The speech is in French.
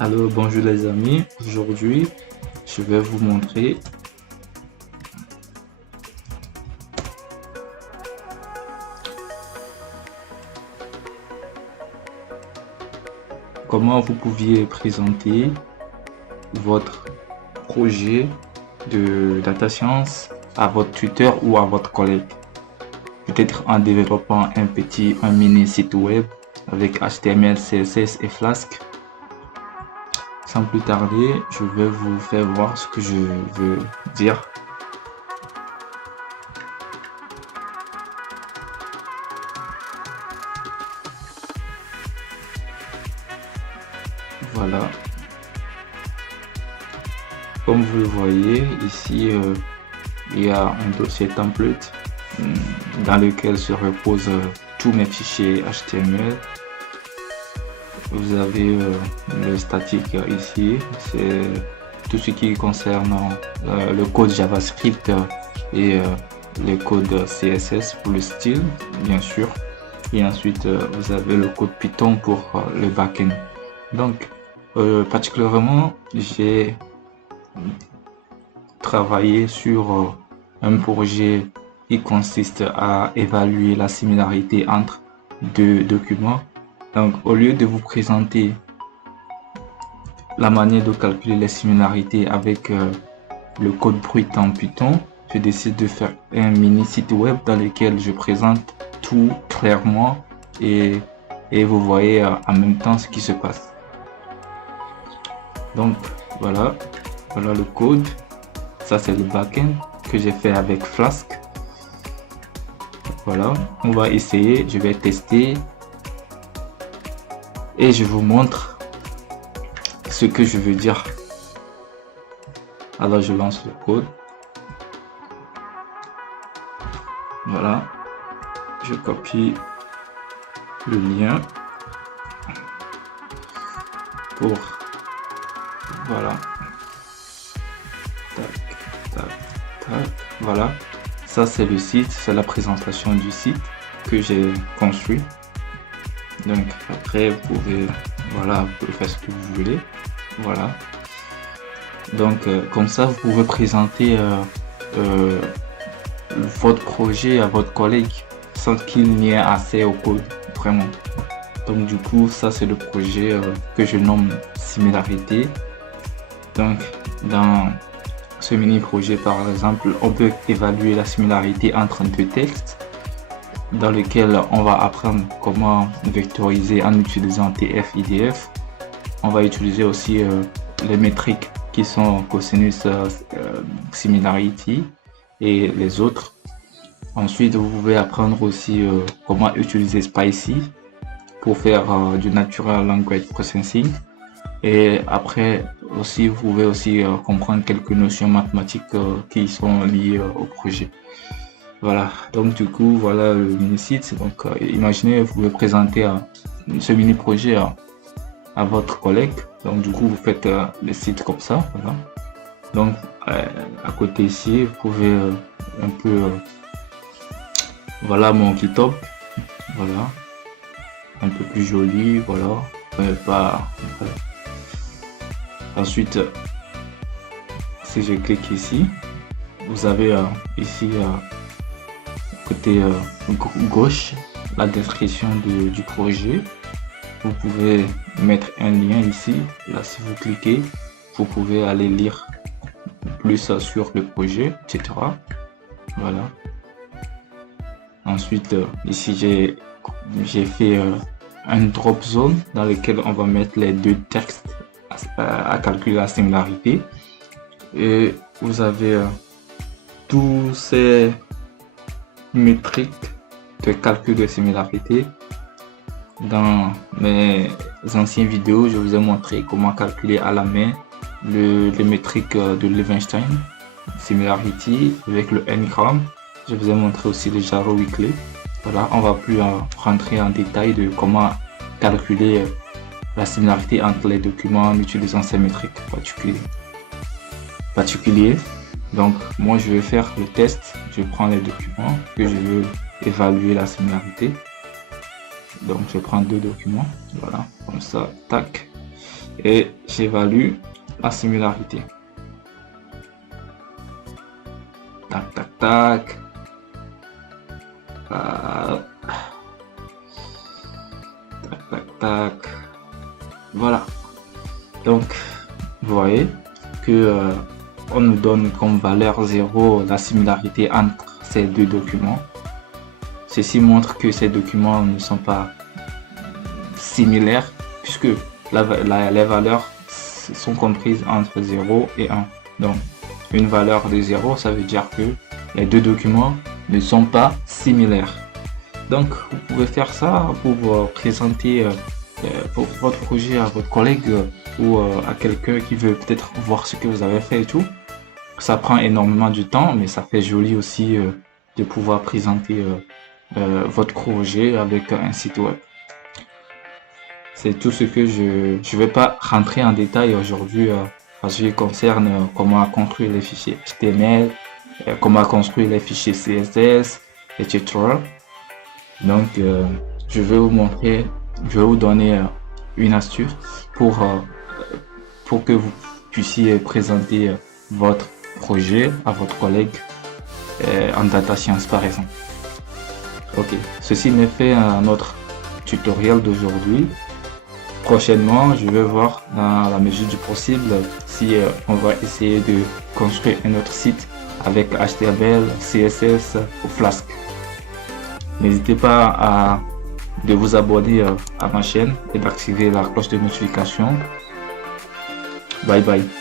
Alors bonjour les amis, aujourd'hui je vais vous montrer comment vous pouviez présenter votre projet de data science à votre tuteur ou à votre collègue. Peut-être en développant un mini site web avec HTML, CSS et Flask. Sans plus tarder, je vais vous faire voir ce que je veux dire. Voilà. Comme vous le voyez, ici, il y a un dossier template dans lequel se reposent tous mes fichiers HTML. Vous avez le statique ici, c'est tout ce qui concerne le code JavaScript et le code CSS pour le style, bien sûr. Et ensuite, vous avez le code Python pour le backend. Donc, particulièrement, j'ai travaillé sur un projet qui consiste à évaluer la similarité entre deux documents. Donc, au lieu de vous présenter la manière de calculer les similarités avec le code brut en Python, je décide de faire un mini site web dans lequel je présente tout clairement et vous voyez en même temps ce qui se passe. Donc, voilà le code. Ça, c'est le backend que j'ai fait avec Flask. Voilà, on va essayer, je vais tester. Et je vous montre ce que je veux dire. Alors je lance le code. Voilà. Je copie le lien pour voilà. Tac, tac, tac. Voilà. Ça c'est le site, c'est la présentation du site que j'ai construit. Donc après vous pouvez faire ce que vous voulez. Voilà. Donc comme ça vous pouvez présenter votre projet à votre collègue sans qu'il n'y ait accès au code, vraiment. Donc du coup ça c'est le projet que je nomme similarité. Donc dans ce mini projet par exemple on peut évaluer la similarité entre deux textes dans lequel on va apprendre comment vectoriser en utilisant TF-IDF. On va utiliser aussi les métriques qui sont cosinus similarity et les autres. Ensuite, vous pouvez apprendre aussi comment utiliser Spicy pour faire du Natural Language Processing. Et après aussi, vous pouvez aussi comprendre quelques notions mathématiques qui sont liées au projet. Voilà, donc du coup, voilà le mini site. Donc, imaginez, vous pouvez présenter ce mini projet à votre collègue. Donc, du coup, vous faites le site comme ça. Voilà. Donc, à côté ici, vous pouvez un peu, voilà mon GitHub. Voilà, un peu plus joli. Voilà, voilà. Ensuite, si je clique ici, vous avez ici côté gauche la description du projet. Vous pouvez mettre un lien ici. Là, si vous cliquez, vous pouvez aller lire plus sur le projet, etc. Voilà. Ensuite, ici j'ai fait un drop zone dans lequel on va mettre les deux textes à calculer la similarité. Et vous avez tous ces métriques de calcul de similarité. Dans mes anciennes vidéos, je vous ai montré comment calculer à la main les métriques de Levenshtein, similarity avec le n-gram. Je vous ai montré aussi les Java Weekly. Voilà, on va plus rentrer en détail de comment calculer la similarité entre les documents en utilisant ces métriques particuliers. Donc moi je vais faire le test, je prends les documents que je veux évaluer la similarité. Donc je prends deux documents, voilà, comme ça, tac. et j'évalue la similarité. Tac, tac, tac. Tac, tac, tac. Voilà. Donc, vous voyez que on nous donne comme valeur 0 la similarité entre ces deux documents. Ceci montre que ces documents ne sont pas similaires puisque les valeurs sont comprises entre 0 et 1. Donc, une valeur de 0, ça veut dire que les deux documents ne sont pas similaires. Donc, vous pouvez faire ça pour présenter pour votre projet à votre collègue ou à quelqu'un qui veut peut-être voir ce que vous avez fait et tout. Ça prend énormément de temps, mais ça fait joli aussi de pouvoir présenter votre projet avec un site web. C'est tout ce que je vais pas rentrer en détail aujourd'hui en ce qui concerne comment construire les fichiers HTML, comment construire les fichiers CSS, etc. Donc, je vais vous montrer, je vais vous donner une astuce pour que vous puissiez présenter votre projet à votre collègue en data science par exemple. Ok, ceci n'est fait à notre tutoriel d'aujourd'hui. Prochainement, je vais voir dans la mesure du possible si on va essayer de construire un autre site avec HTML, CSS ou Flask. N'hésitez pas de vous abonner à ma chaîne et d'activer la cloche de notification. Bye bye.